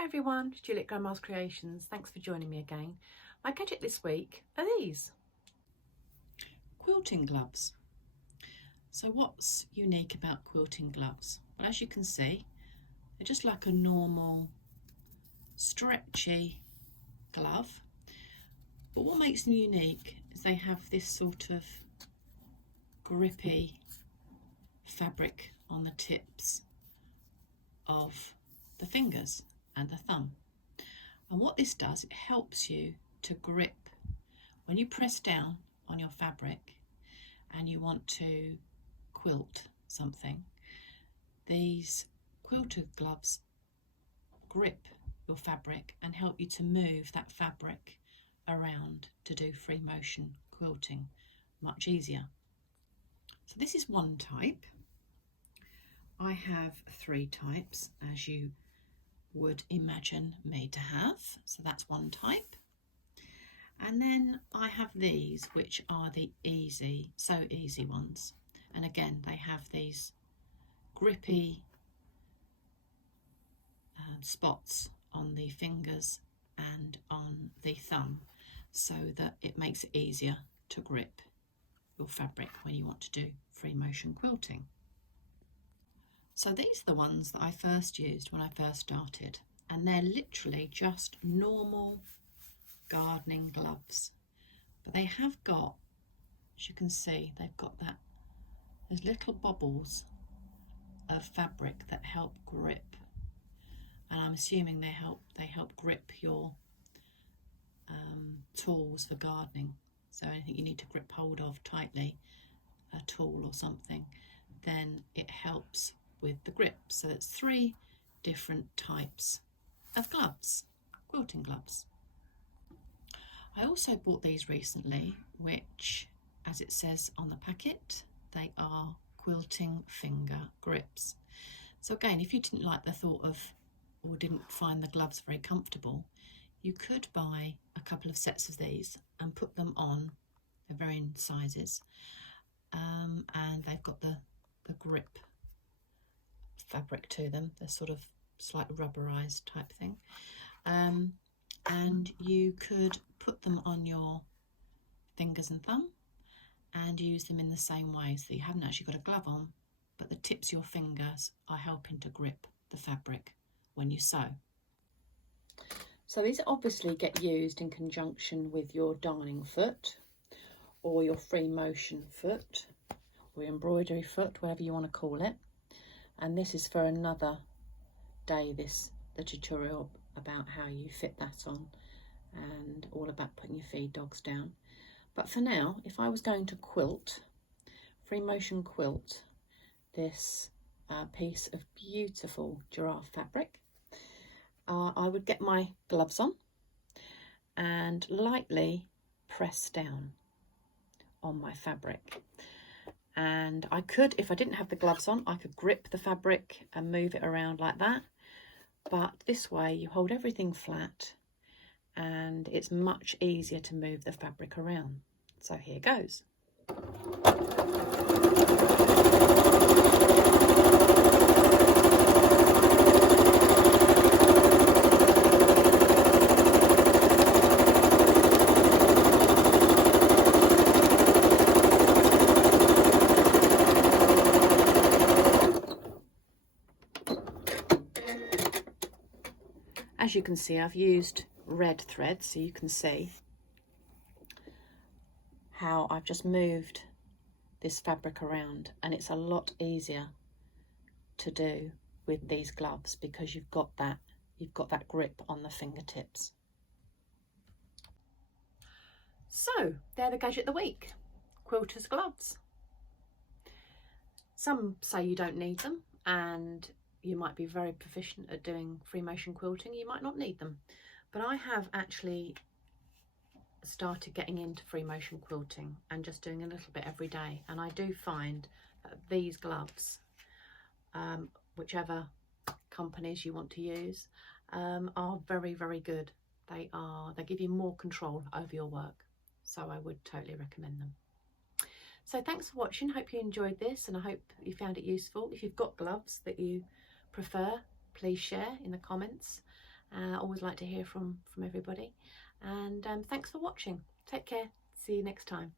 Hi everyone, Juliet Grandma's Creations. Thanks for joining me again. My gadget this week are these. Quilting gloves. So what's unique about quilting gloves? Well, as you can see, they're just like a normal stretchy glove. But what makes them unique is they have this sort of grippy fabric on the tips of the fingers and the thumb. And what this does, it helps you to grip when you press down on your fabric and you want to quilt something. These quilted gloves grip your fabric and help you to move that fabric around to do free motion quilting much easier. So this is one type. I have three types, as you would imagine me to have. So that's one type. And then I have these, which are the so easy ones. And again, they have these grippy spots on the fingers and on the thumb, so that it makes it easier to grip your fabric when you want to do free motion quilting. So these are the ones that I first used when I first started, and they're literally just normal gardening gloves, but they have got, as you can see, they've got those little bobbles of fabric that help grip, and I'm assuming they help grip your tools for gardening. So anything you need to grip hold of tightly, a tool or something, then it helps with the grip. So it's three different types of gloves, quilting gloves. I also bought these recently, which, as it says on the packet, they are quilting finger grips. So again, if you didn't like the thought of, or didn't find the gloves very comfortable, you could buy a couple of sets of these and put them on. They're varying sizes, and they've got the grip fabric to them. They're sort of slightly rubberized type thing, and you could put them on your fingers and thumb and use them in the same way, so you haven't actually got a glove on, but the tips of your fingers are helping to grip the fabric when you sew. So these obviously get used in conjunction with your darning foot or your free motion foot or your embroidery foot, whatever you want to call it. And this is for another day, the tutorial about how you fit that on and all about putting your feed dogs down. But for now, if I was going to quilt, free motion quilt, this piece of beautiful giraffe fabric, I would get my gloves on and lightly press down on my fabric. And I could, if I didn't have the gloves on, I could grip the fabric and move it around like that. But this way you hold everything flat and it's much easier to move the fabric around. So here goes. As you can see, I've used red thread, so you can see how I've just moved this fabric around, and it's a lot easier to do with these gloves because you've got that grip on the fingertips. So they're the gadget of the week, Quilters gloves. Some say you don't need them, and you might be very proficient at doing free motion quilting, you might not need them. But I have actually started getting into free motion quilting and just doing a little bit every day, and I do find that these gloves, whichever companies you want to use, are very, very good. They give you more control over your work, so I would totally recommend them. So thanks for watching. Hope you enjoyed this, and I hope you found it useful. If you've got gloves that you prefer, please share in the comments, I always like to hear from everybody, and thanks for watching. Take care. See you next time.